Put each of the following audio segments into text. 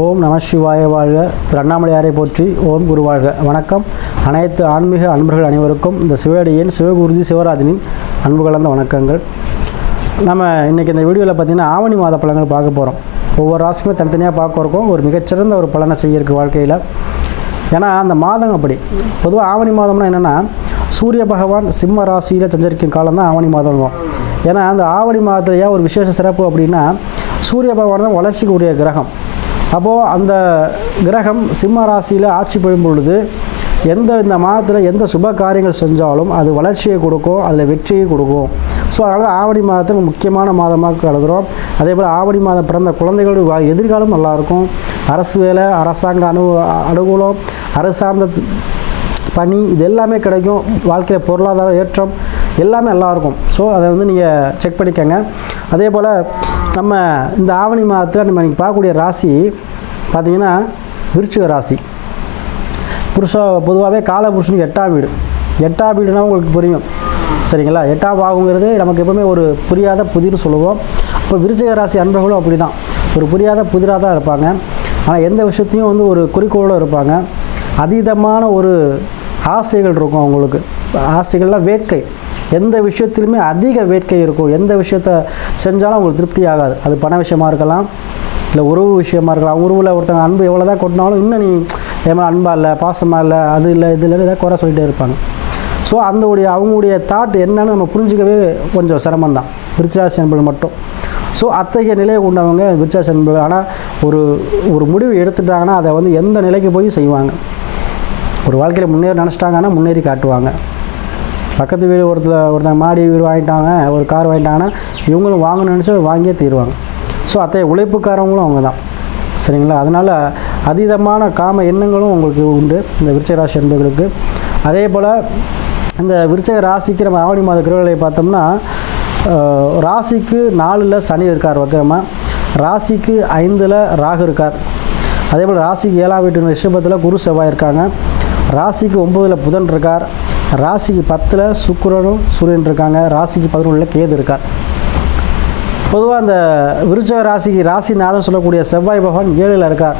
ஓம் நம சிவாய வாழ்க. திரு அண்ணாமலையாரை போற்றி ஓம் குரு வாழ்க. வணக்கம். அனைத்து ஆன்மீக அன்பர்கள் அனைவருக்கும் இந்த சிவடியின் சிவகுருஜி சிவராஜனின் அன்பு கலந்த வணக்கங்கள். நம்ம இன்றைக்கி இந்த வீடியோவில் பார்த்திங்கன்னா ஆவணி மாத பழங்கள் பார்க்க போகிறோம் ஒவ்வொரு ராசிக்குமே தனித்தனியாக பார்க்குறக்கும் ஒரு மிகச்சிறந்த ஒரு பலனை செய்யிருக்கு வாழ்க்கையில். ஏன்னா அந்த மாதம் அப்படி. பொதுவாக ஆவணி மாதம்னா என்னென்னா சூரிய பகவான் சிம்ம ராசியில் சஞ்சரிக்கும் காலம் தான் ஆவணி மாதம் ஏன்னா அந்த ஆவணி மாதத்துலேயே ஒரு விசேஷ சிறப்பு அப்படின்னா சூரிய பகவான் தான் வளர்ச்சிக்குரிய கிரகம். அப்போது அந்த கிரகம் சிம்ம ராசியில் ஆட்சி பெறும் பொழுது எந்த இந்த மாதத்தில் எந்த சுப காரியங்கள் செஞ்சாலும் அது வளர்ச்சியை கொடுக்கும் அதில் வெற்றியை கொடுக்கும். ஸோ அதனால் ஆவணி மாதத்தை முக்கியமான மாதமாக கருதுகிறோம் அதே போல் ஆவணி மாதம் பிறந்த குழந்தைகளுடைய எதிர்காலம் நல்லாயிருக்கும். அரசு வேலை அரசாங்க அனு அனுகூலம் அரசார்ந்த பணி இது எல்லாமே கிடைக்கும். வாழ்க்கையில் பொருளாதார ஏற்றம் எல்லாமே நல்லா இருக்கும் ஸோ அதை வந்து நீங்கள் செக் பண்ணிக்கோங்க. அதே போல் நம்ம இந்த ஆவணி மாதத்தில் நம்ம இன்றைக்கி பார்க்கக்கூடிய ராசி பார்த்திங்கன்னா விருச்சிக ராசி. புருஷ பொதுவாகவே கால எட்டாம் வீடு. எட்டாம் வீடுனா உங்களுக்கு புரியும். சரிங்களா? எட்டாம் பாகுங்கிறது நமக்கு எப்பவுமே ஒரு புரியாத புதிர்னு சொல்லுவோம். இப்போ விருச்சிக ராசி அன்பர்களும் அப்படி தான் ஒரு புரியாத புதிராக தான் இருப்பாங்க. ஆனால் எந்த விஷயத்தையும் வந்து ஒரு குறிக்கோளோடு இருப்பாங்க. அதீதமான ஒரு ஆசைகள் இருக்கும் அவங்களுக்கு. ஆசைகள்லாம் வேட்கை. எந்த விஷயத்திலுமே அதிக வேட்கை இருக்கும். எந்த விஷயத்த செஞ்சாலும் அவங்களுக்கு திருப்தி ஆகாது. அது பண விஷயமா இருக்கலாம் இல்லை உறவு விஷயமா இருக்கலாம். உறவில் ஒருத்தங்க அன்பு எவ்வளோ தான் கொட்டினாலும் இன்னும் நீ ஏமா அன்பாக இல்லை பாசமாக இல்லை அது இல்லை இது இல்லை ஏதாவது குறை சொல்லிட்டே இருப்பாங்க. ஸோ அந்த உடைய அவங்களுடைய தாட் என்னன்னு நம்ம புரிஞ்சிக்கவே கொஞ்சம் சிரமம் தான் விருச்சாசி என்பது மட்டும். ஸோ அத்தகைய நிலையை கொண்டவங்க விருச்சாசி என்பது ஆனால் ஒரு ஒரு முடிவு எடுத்துட்டாங்கன்னா அதை வந்து எந்த நிலைக்கு போய் செய்வாங்க? ஒரு வாழ்க்கையில் முன்னேறி நினச்சிட்டாங்கன்னா முன்னேறி காட்டுவாங்க. பக்கத்து வீடு ஒருத்தர் ஒருத்தன் மாடி வீடு வாங்கிட்டாங்க ஒரு கார் வாங்கிட்டாங்கன்னா இவங்களும் வாங்கணும்னு நினச்சி வாங்கியே தீருவாங்க. ஸோ அத்தைய உழைப்புக்காரவங்களும் அவங்க தான் சரிங்களா? அதனால் அதீதமான காம எண்ணங்களும் உங்களுக்கு உண்டு இந்த விருச்சிக ராசி என்பவர்களுக்கு. அதே போல் இந்த விருச்சக ராசிக்கு நம்ம ஆவணி மாத கிரகங்களை பார்த்தோம்னா ராசிக்கு நாலில் சனி இருக்கார் வக்கரமாக ராசிக்கு ஐந்தில் ராகு இருக்கார். அதே போல் ராசிக்கு ஏழாம் வீட்டு ரிஷபத்தில் குரு செவ்வாய் இருக்காங்க. ராசிக்கு ஒம்பதில் புதன் இருக்கார். ராசிக்கு பத்தில் சுக்கரனும் சூரியன் இருக்காங்க. ராசிக்கு பதினொன்றில் கேது இருக்கார். பொதுவாக அந்த விருச்சக ராசிக்கு ராசிநாதன் சொல்லக்கூடிய செவ்வாய் பகவான் ஏழில் இருக்கார்.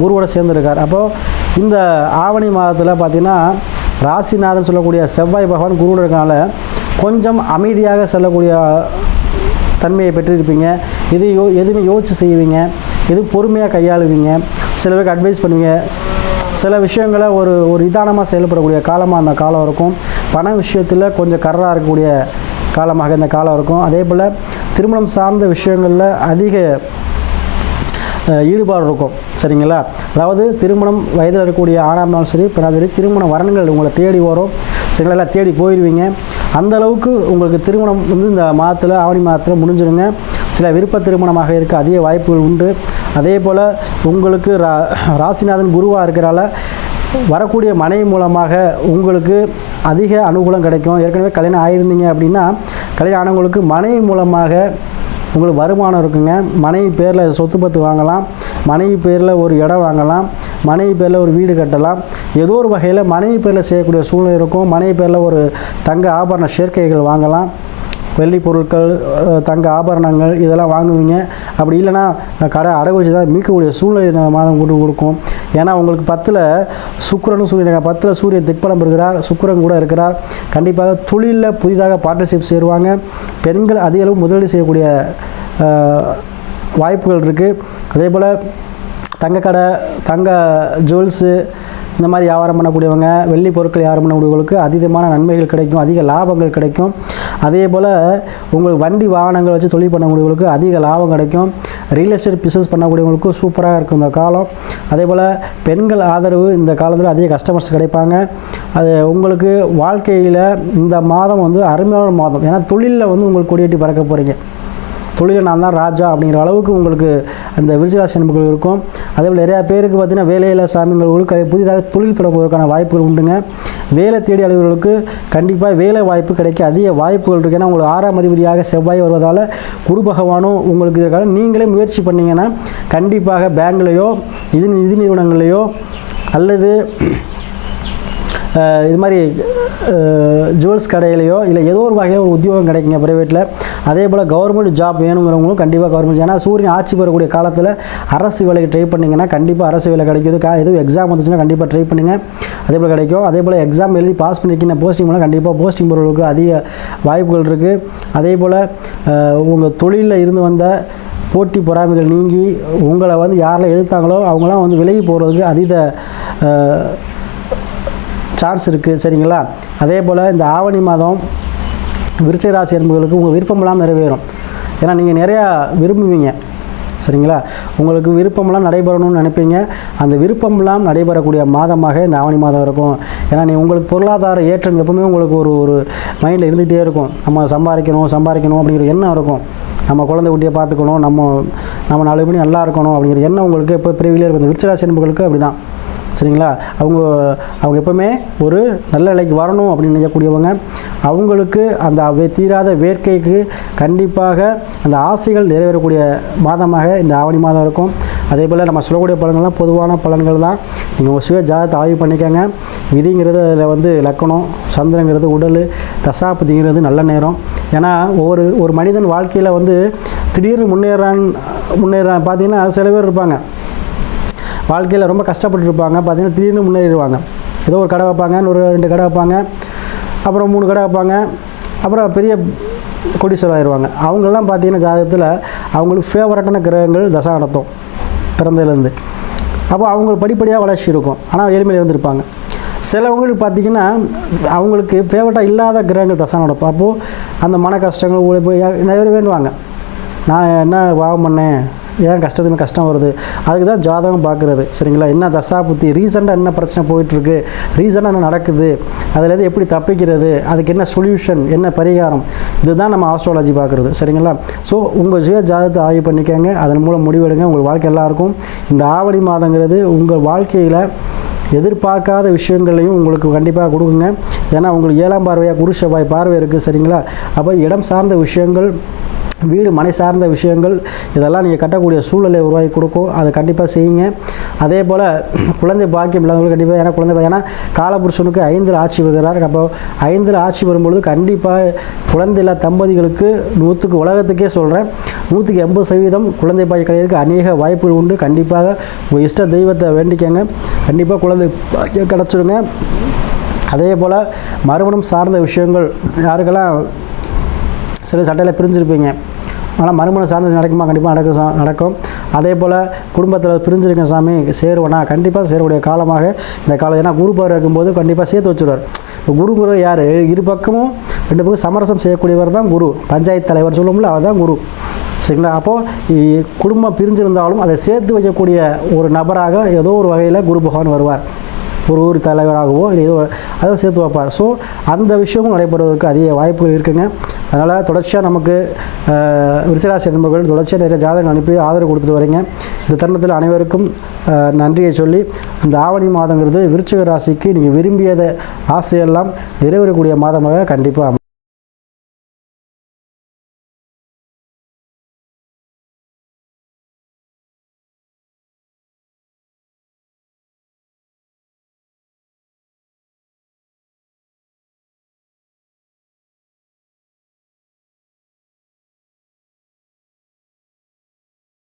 குருவோட சேர்ந்து இருக்கார். அப்போது இந்த ஆவணி மாதத்தில் பார்த்தீங்கன்னா ராசிநாதன் சொல்லக்கூடிய செவ்வாய் பகவான் குருவோட இருக்கனால கொஞ்சம் அமைதியாக செல்லக்கூடிய தன்மையை பெற்றிருப்பீங்க. இது யோ எதுவுமே யோசிச்சு செய்வீங்க. எதுவும் பொறுமையாக கையாளுவீங்க. சில பேருக்கு அட்வைஸ் பண்ணுவீங்க. சில விஷயங்களை ஒரு ஒரு நிதானமாக செயல்படக்கூடிய காலமாக அந்த காலம் இருக்கும். பண விஷயத்தில் கொஞ்சம் கர்ராக இருக்கக்கூடிய காலமாக இந்த காலம் இருக்கும். அதே போல் திருமணம் சார்ந்த விஷயங்களில் அதிக ஈடுபாடு இருக்கும். சரிங்களா? அதாவது திருமணம் வயதில் இருக்கக்கூடிய ஆணாக இருந்தாலும் சரி பெண்ணாலும் சரி திருமண வரன்கள் உங்களை தேடி வரும். சரிங்களா? எல்லாம் தேடி போயிடுவீங்க அந்த அளவுக்கு உங்களுக்கு திருமணம் வந்து இந்த மாதத்தில் ஆவணி மாதத்தில் முடிஞ்சிடுங்க சில விருப்ப திருமணமாக இருக்க அதிக வாய்ப்புகள் உண்டு. அதே போல் உங்களுக்கு ரா ராசிநாதன் குருவாக இருக்கிறால வரக்கூடிய மனைவி மூலமாக உங்களுக்கு அதிக அனுகூலம் கிடைக்கும். ஏற்கனவே கல்யாணம் ஆயிருந்தீங்க அப்படின்னா கல்யாணம் ஆனவங்களுக்கு மனைவி மூலமாக உங்களுக்கு வருமானம் இருக்குங்க. மனைவி பேரில் சொத்து பத்து வாங்கலாம். மனைவி பேரில் ஒரு இடம் வாங்கலாம். மனைவி பேரில் ஒரு வீடு கட்டலாம். ஏதோ ஒரு வகையில் மனைவி பேரில் செய்யக்கூடிய சூழ்நிலை இருக்கும். மனைவி பேரில் ஒரு தங்க ஆபரண சேர்க்கைகள் வாங்கலாம். வெள்ளி பொருட்கள் தங்க ஆபரணங்கள் இதெல்லாம் வாங்குவீங்க. அப்படி இல்லைன்னா கடை அடகு வச்சு தான் மீட்கக்கூடிய சூழ்நிலை இந்த மாதம் கொண்டு கொடுக்கும். ஏன்னா உங்களுக்கு பத்தில் சுக்கரனும் சூரியன் பத்தில் சூரியன் திக்பலம் இருக்கிறார் சுக்கரன் கூட இருக்கிறார். கண்டிப்பாக தொழிலில் புதிதாக பார்ட்னர்ஷிப் சேருவாங்க. பெண்கள் அதிக அளவு முதலீடு செய்யக்கூடிய வாய்ப்புகள் இருக்குது அதே போல் தங்கக்கடை தங்க ஜுவல்ஸு இந்த மாதிரி வியாபாரம் பண்ணக்கூடியவங்க வெள்ளி பொருட்கள் வியாபாரம் பண்ணக்கூடியவங்களுக்கு அதீதமான நன்மைகள் கிடைக்கும். அதிக லாபங்கள் கிடைக்கும். அதே போல் உங்களுக்கு வண்டி வாகனங்கள் வச்சு தொழில் பண்ணக்கூடியவங்களுக்கு அதிக லாபம் கிடைக்கும். ரியல் எஸ்டேட் பிஸ்னஸ் பண்ணக்கூடியவங்களுக்கும் சூப்பராக இருக்கும் இந்த காலம். அதே போல் பெண்கள் ஆதரவு இந்த காலத்தில் அதிக கஸ்டமர்ஸ் கிடைப்பாங்க. அது உங்களுக்கு வாழ்க்கையில் இந்த மாதம் வந்து அருமையான மாதம். ஏன்னா தொழிலில் வந்து உங்களுக்கு கொடியேட்டி பறக்க போகிறீங்க தொழிலில் நான் தான் ராஜா அப்படிங்கிற அளவுக்கு உங்களுக்கு அந்த விருச்சிராசி நண்பர்கள் இருக்கும். அதே போல் நிறையா பேருக்கு பார்த்திங்கன்னா வேலையில்லா சாமிங்களுக்கு புதிதாக தொழில் தொடங்குவதற்கான வாய்ப்புகள் உண்டுங்க. வேலை தேடி அலைவர்களுக்கு கண்டிப்பாக வேலை வாய்ப்பு கிடைக்க அதிக வாய்ப்புகள் இருக்குது ஏன்னா உங்களுக்கு ஆறாம் அதிபதியாக செவ்வாய் வருவதால் குரு பகவானும் உங்களுக்கு இதற்காக நீங்களே முயற்சி பண்ணீங்கன்னா கண்டிப்பாக பேங்க்லேயோ நிதி நிதி நிறுவனங்களையோ அல்லது இது மாதிரி ஜுவல்ஸ் கடையிலையோ இல்லை ஏதோ ஒரு வகையில் ஒரு உத்தியோகம் கிடைக்குங்க ப்ரைவேட்டில் அதே போல் கவர்மெண்ட் ஜாப் வேணுங்கிறவங்களும் கண்டிப்பாக கவர்மெண்ட் ஏன்னா சூரியன் ஆட்சி பெறக்கூடிய காலத்தில் அரசு வேலைக்கு ட்ரை பண்ணிங்கன்னா கண்டிப்பாக அரசு வேலை கிடைக்கிது. கா எதுவும் எக்ஸாம் வந்துச்சுன்னா கண்டிப்பாக ட்ரை பண்ணுங்கள் அதே போல் கிடைக்கும். அதே போல் எக்ஸாம் எழுதி பாஸ் பண்ணிக்கின போஸ்டிங் கண்டிப்பாக போஸ்டிங் போகிறவங்களுக்கு அதிக வாய்ப்புகள் இருக்குது அதே போல் உங்கள் தொழிலில் இருந்து வந்த போட்டி பொறாமைகள் நீங்கி உங்களை வந்து யாரெல்லாம் எதிர்த்தாங்களோ அவங்களாம் வந்து விலகி போகிறதுக்கு அதீத சான்ஸ் இருக்குது சரிங்களா? அதே போல் இந்த ஆவணி மாதம் விருச்சிக ராசி அன்புகளுக்கு உங்கள் விருப்பமெல்லாம் நிறைவேறும். ஏன்னா நீங்கள் நிறையா விரும்புவீங்க சரிங்களா? உங்களுக்கு விருப்பம்லாம் நடைபெறணும்னு நினைப்பீங்க. அந்த விருப்பம்லாம் நடைபெறக்கூடிய மாதமாக இந்த ஆவணி மாதம் இருக்கும். ஏன்னா நீ உங்களுக்கு பொருளாதார ஏற்றம் எப்பவுமே உங்களுக்கு ஒரு ஒரு மைண்டில் இருந்துகிட்டே இருக்கும். நம்ம சம்பாதிக்கணும் சம்பாதிக்கணும் அப்படிங்கிற எண்ணம் இருக்கும். நம்ம குழந்தை குட்டியை பார்த்துக்கணும் நம்ம நம்ம நாலு மணி நல்லா இருக்கணும் அப்படிங்கிற எண்ணம் உங்களுக்கு இப்போ பிரிவிலே இருக்கும் இந்த விருச்சராசி அன்புகளுக்கு அப்படி தான் சரிங்களா? அவங்க அவங்க எப்பவுமே ஒரு நல்ல நிலைக்கு வரணும் அப்படின்னு நினைக்கக்கூடியவங்க. அவங்களுக்கு அந்த தீராத வேட்கைக்கு கண்டிப்பாக அந்த ஆசைகள் நிறைவேறக்கூடிய மாதமாக இந்த ஆவணி மாதம் இருக்கும். அதே போல் நம்ம சொல்லக்கூடிய பலன்கள்லாம் பொதுவான பலன்கள் தான். நீங்கள் உங்கள் சுய ஜாதத்தை ஆய்வு பண்ணிக்கோங்க. விதிங்கிறது அதில் வந்து லக்கணம் சந்திரங்கிறது உடல் தசாபதிங்கிறது நல்ல நேரம். ஏன்னா ஒவ்வொரு ஒரு மனிதன் வாழ்க்கையில் வந்து திடீர்னு முன்னேறான் முன்னேறான். பார்த்தீங்கன்னா சில பேர் இருப்பாங்க. வாழ்க்கையில் ரொம்ப கஷ்டப்பட்டு இருப்பாங்க. பார்த்தீங்கன்னா திடீர்னு முன்னேறிடுவாங்க. ஏதோ ஒரு கடை வைப்பாங்க ஒரு ரெண்டு கடை வைப்பாங்க அப்புறம் மூணு கடை வைப்பாங்க அப்புறம் பெரிய கொடிசல் ஆயிடுவாங்க. அவங்களெலாம் பார்த்தீங்கன்னா ஜாதகத்தில் அவங்களுக்கு ஃபேவரட்டான கிரகங்கள் தசா நடத்தும் பிறந்ததுலேருந்து. அப்போ அவங்க படிப்படியாக வளர்ச்சி இருக்கும். ஆனால் ஏழ்மையில் இருந்திருப்பாங்க. சிலவங்களுக்கு பார்த்தீங்கன்னா அவங்களுக்கு ஃபேவரட்டாக இல்லாத கிரகங்கள் தசா நடத்தும். அப்போது அந்த மன கஷ்டங்கள் நிறைய பேர் வேண்டுவாங்க. நான் என்ன பாவம் பண்ணேன்? ஏன் கஷ்டத்துக்கு கஷ்டம் வருது? அதுக்கு தான் ஜாதகம் பார்க்குறது. சரிங்களா? என்ன தசா புத்தி? ரீசெண்டாக என்ன பிரச்சனை போயிட்டுருக்கு? ரீசெண்டாக என்ன நடக்குது? அதுலேருந்து எப்படி தப்பிக்கிறது? அதுக்கு என்ன சொல்யூஷன் என்ன பரிகாரம்? இதுதான் நம்ம ஆஸ்ட்ராலஜி பார்க்குறது. சரிங்களா? ஸோ உங்கள் சுய ஜாதகத்தை ஆய்வு பண்ணிக்கோங்க. அதன் மூலம் முடிவெடுங்க. உங்கள் வாழ்க்கை எல்லாருக்கும். இந்த ஆவணி மாதங்கிறது உங்கள் வாழ்க்கையில் எதிர்பார்க்காத விஷயங்களையும் உங்களுக்கு கண்டிப்பாக கொடுக்குங்க. ஏன்னா உங்களுக்கு ஏழாம் பார்வையாக குரு செவ்வாய் பார்வை இருக்குது சரிங்களா? அப்போ இடம் சார்ந்த விஷயங்கள் வீடு மனை சார்ந்த விஷயங்கள் இதெல்லாம் நீங்கள் கட்டக்கூடிய சூழ்நிலை உருவாக்கி கொடுக்கும். அதை கண்டிப்பாக செய்யுங்க. அதே போல் குழந்தை பாக்கியம் இல்லாதவங்களுக்கு கண்டிப்பாக ஏன்னா குழந்தை ஏன்னா காலபுருஷனுக்கு ஐந்தில் ஆட்சி வருகிறார். அப்போ ஐந்தில் ஆட்சி வரும்பொழுது கண்டிப்பாக குழந்தை இல்லா தம்பதிகளுக்கு நூற்றுக்கு உலகத்துக்கே சொல்கிறேன் நூற்றுக்கு எண்பது சதவீதம் குழந்தை பாக்கியம் கிடைக்கிறதுக்கு அநேக வாய்ப்புகள் உண்டு. கண்டிப்பாக உங்கள் இஷ்ட தெய்வத்தை வேண்டிக்கங்க. கண்டிப்பாக குழந்தை பாக்கியம் கிடச்சிருங்க. அதே போல் மறுமணம் சார்ந்த விஷயங்கள் யாருக்கெல்லாம் சில சட்டையில் பிரிஞ்சிருப்பீங்க. ஆனால் மறுமணம் சார்ந்து நடக்குமா? கண்டிப்பாக நடக்கும் சா- நடக்கும். அதே போல் குடும்பத்தில் பிரிஞ்சிருக்க சாமி சேருவனா கண்டிப்பாக சேரக்கூடிய காலமாக இந்த காலம். ஏன்னா குருபார் இருக்கும்போது கண்டிப்பாக சேர்த்து வச்சுருவார். இப்போ குருங்கிறது யார்? இரு பக்கமும் ரெண்டு பக்கம் சமரசம் செய்யக்கூடியவர் தான் குரு. பஞ்சாயத்து தலைவர் சொல்லுவோம்ல அவர் தான் குரு. சரிங்களா? அப்போது குடும்பம் பிரிஞ்சிருந்தாலும் அதை சேர்த்து வைக்கக்கூடிய ஒரு நபராக ஏதோ ஒரு வகையில் குரு பகவான் வருவார். ஒரு ஊர் தலைவராகவோ இல்லை ஏதோ அதை சேர்த்து வைப்பார். ஸோ அந்த விஷயமும் நடைபெறுவதற்கு அதிக வாய்ப்புகள் இருக்குங்க. அதனால் தொடர்ச்சியாக நமக்கு அஹ், நண்பர்கள் தொடர்ச்சியாக நிறைய ஜாதகம் அனுப்பி ஆதரவு கொடுத்துட்டு வரீங்க. இந்த தருணத்தில் அனைவருக்கும் நன்றியை சொல்லி இந்த ஆவணி மாதங்கிறது விருச்சிக ராசிக்கு நீங்கள் விரும்பியதை ஆசையெல்லாம் நிறைவேறக்கூடிய மாதமாக கண்டிப்பாக